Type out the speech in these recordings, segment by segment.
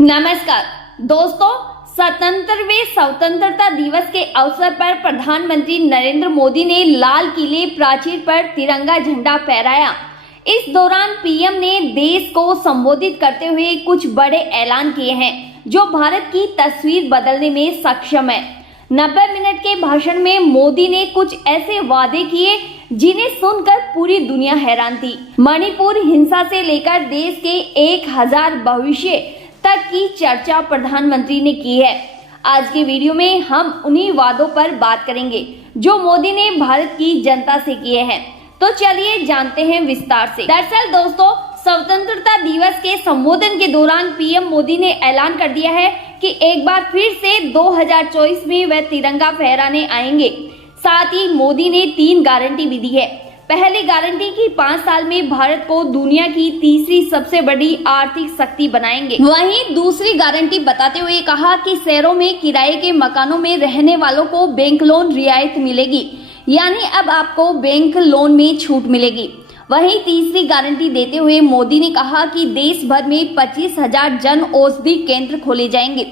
नमस्कार दोस्तों, स्वतंत्रता दिवस के अवसर पर प्रधानमंत्री नरेंद्र मोदी ने लाल किले प्राचीर पर तिरंगा झंडा फहराया। इस दौरान पीएम ने देश को संबोधित करते हुए कुछ बड़े ऐलान किए हैं जो भारत की तस्वीर बदलने में सक्षम है। 90 मिनट के भाषण में मोदी ने कुछ ऐसे वादे किए जिन्हें सुनकर पूरी दुनिया हैरान थी। मणिपुर हिंसा से लेकर देश के 1000 भविष्य तक की चर्चा प्रधानमंत्री ने की है। आज की वीडियो में हम उन्हीं वादों पर बात करेंगे जो मोदी ने भारत की जनता से किए हैं। तो चलिए जानते हैं विस्तार से। दरअसल दोस्तों, स्वतंत्रता दिवस के संबोधन के दौरान पीएम मोदी ने ऐलान कर दिया है कि एक बार फिर से 2024 में वह तिरंगा फहराने आएंगे। साथ ही मोदी ने 3 गारंटी भी दी है। पहली गारंटी की 5 साल में भारत को दुनिया की तीसरी सबसे बड़ी आर्थिक शक्ति बनाएंगे। वहीं दूसरी गारंटी बताते हुए कहा कि शहरों में किराए के मकानों में रहने वालों को बैंक लोन रियायत मिलेगी, यानी अब आपको बैंक लोन में छूट मिलेगी। वहीं तीसरी गारंटी देते हुए मोदी ने कहा कि देश भर में 25,000 जन औषधि केंद्र खोले जाएंगे।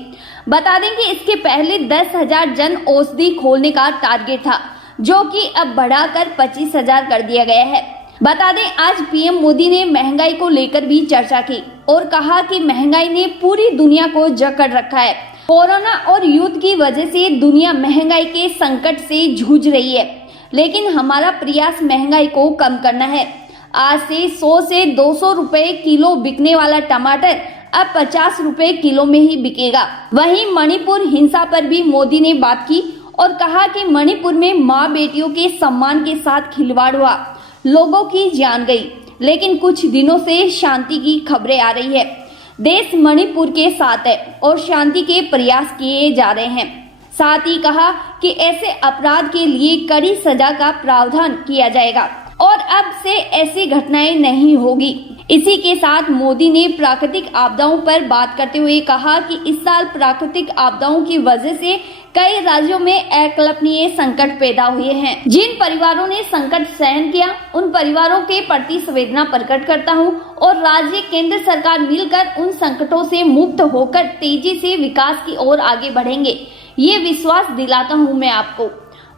बता दें कि इसके पहले 10,000 जन औषधि खोलने का टारगेट था, जो कि अब बढ़ाकर 25,000 कर दिया गया है। बता दें, आज पीएम मोदी ने महंगाई को लेकर भी चर्चा की और कहा कि महंगाई ने पूरी दुनिया को जकड़ रखा है। कोरोना और युद्ध की वजह से दुनिया महंगाई के संकट से जूझ रही है, लेकिन हमारा प्रयास महंगाई को कम करना है। आज से 100 से 200 रुपए किलो बिकने वाला टमाटर अब 50 रुपए किलो में ही बिकेगा। वहीं मणिपुर हिंसा पर भी मोदी ने बात की और कहा कि मणिपुर में मां बेटियों के सम्मान के साथ खिलवाड़ हुआ, लोगों की जान गई, लेकिन कुछ दिनों से शांति की खबरें आ रही है। देश मणिपुर के साथ है और शांति के प्रयास किए जा रहे हैं। साथ ही कहा कि ऐसे अपराध के लिए कड़ी सजा का प्रावधान किया जाएगा और अब से ऐसी घटनाएं नहीं होगी। इसी के साथ मोदी ने प्राकृतिक आपदाओं पर बात करते हुए कहा कि इस साल प्राकृतिक आपदाओं की वजह से कई राज्यों में अकल्पनीय संकट पैदा हुए हैं। जिन परिवारों ने संकट सहन किया, उन परिवारों के प्रति संवेदना प्रकट करता हूं और राज्य केंद्र सरकार मिलकर उन संकटों से मुक्त होकर तेजी से विकास की ओर आगे बढ़ेंगे, ये विश्वास दिलाता हूं मैं आपको।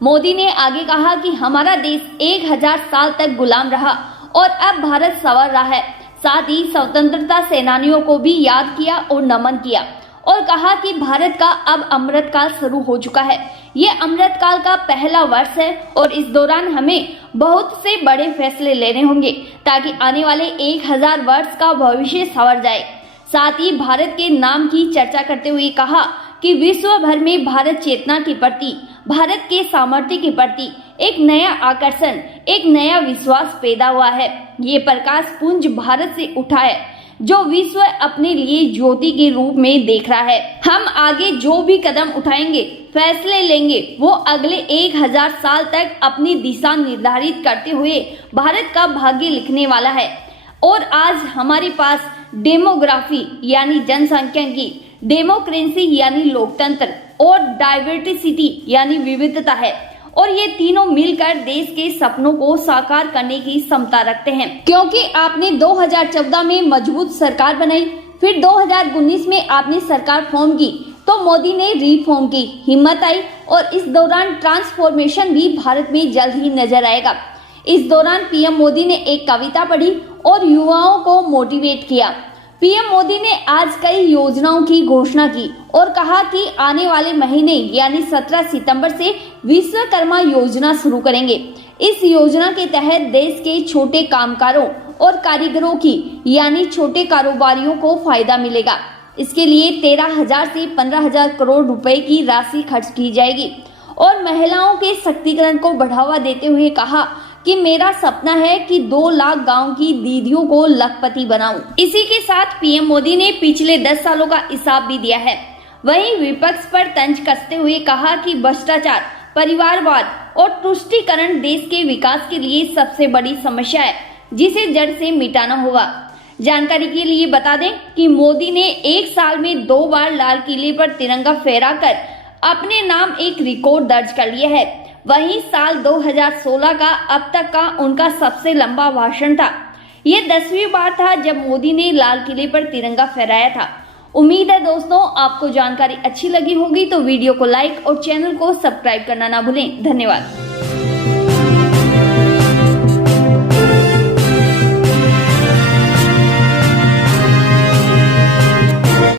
मोदी ने आगे कहा कि हमारा देश 1000 साल तक गुलाम रहा और अब भारत संवर रहा है। साथ ही स्वतंत्रता सेनानियों को भी याद किया और नमन किया और कहा कि भारत का अब अमृत काल शुरू हो चुका है। ये अमृत काल का पहला वर्ष है और इस दौरान हमें बहुत से बड़े फैसले लेने होंगे ताकि आने वाले 1000 वर्ष का भविष्य संवर जाए। साथ ही भारत के नाम की चर्चा करते हुए कहा कि विश्व भर में भारत चेतना के प्रति, भारत के सामर्थ्य के प्रति एक नया आकर्षण, एक नया विश्वास पैदा हुआ है। ये प्रकाश पुंज भारत से उठा है जो विश्व अपने लिए ज्योति के रूप में देख रहा है। हम आगे जो भी कदम उठाएंगे, फैसले लेंगे, वो अगले 1000 साल तक अपनी दिशा निर्धारित करते हुए भारत का भाग्य लिखने वाला है। और आज हमारे पास डेमोग्राफी यानी जनसंख्या की, डेमोक्रेसी यानी लोकतंत्र और डाइवर्सिटी यानी विविधता है और ये तीनों मिलकर देश के सपनों को साकार करने की क्षमता रखते हैं। क्योंकि आपने 2014 में मजबूत सरकार बनाई, फिर 2019 में आपने सरकार फॉर्म की, तो मोदी ने रिफॉर्म की, हिम्मत आई और इस दौरान ट्रांसफॉर्मेशन भी भारत में जल्द ही नजर आएगा। इस दौरान पीएम मोदी ने एक कविता पढ़ी और युवाओं को मोटिवेट किया। पीएम मोदी ने आज कई योजनाओं की घोषणा की और कहा कि आने वाले महीने यानी 17 सितंबर से विश्वकर्मा योजना शुरू करेंगे। इस योजना के तहत देश के छोटे कामगारों और कारीगरों की यानी छोटे कारोबारियों को फायदा मिलेगा। इसके लिए 13,000 से 15,000 करोड़ रुपए की राशि खर्च की जाएगी। और महिलाओं के सशक्तिकरण को बढ़ावा देते हुए कहा कि मेरा सपना है कि 2 लाख गांव की दीदियों को लखपति बनाऊं। इसी के साथ पीएम मोदी ने पिछले 10 सालों का हिसाब भी दिया है। वहीं विपक्ष पर तंज कसते हुए कहा कि भ्रष्टाचार, परिवारवाद और तुष्टीकरण देश के विकास के लिए सबसे बड़ी समस्या है, जिसे जड़ से मिटाना होगा। जानकारी के लिए बता दें कि मोदी ने एक साल में 2 बार लाल किले पर तिरंगा फहराकर अपने नाम एक रिकॉर्ड दर्ज कर लिया है। वहीं साल 2016 का अब तक का उनका सबसे लंबा भाषण था। ये 10वीं बार था जब मोदी ने लाल किले पर तिरंगा फहराया था उम्मीद है दोस्तों आपको जानकारी अच्छी लगी होगी, तो वीडियो को लाइक और चैनल को सब्सक्राइब करना ना भूलें। धन्यवाद।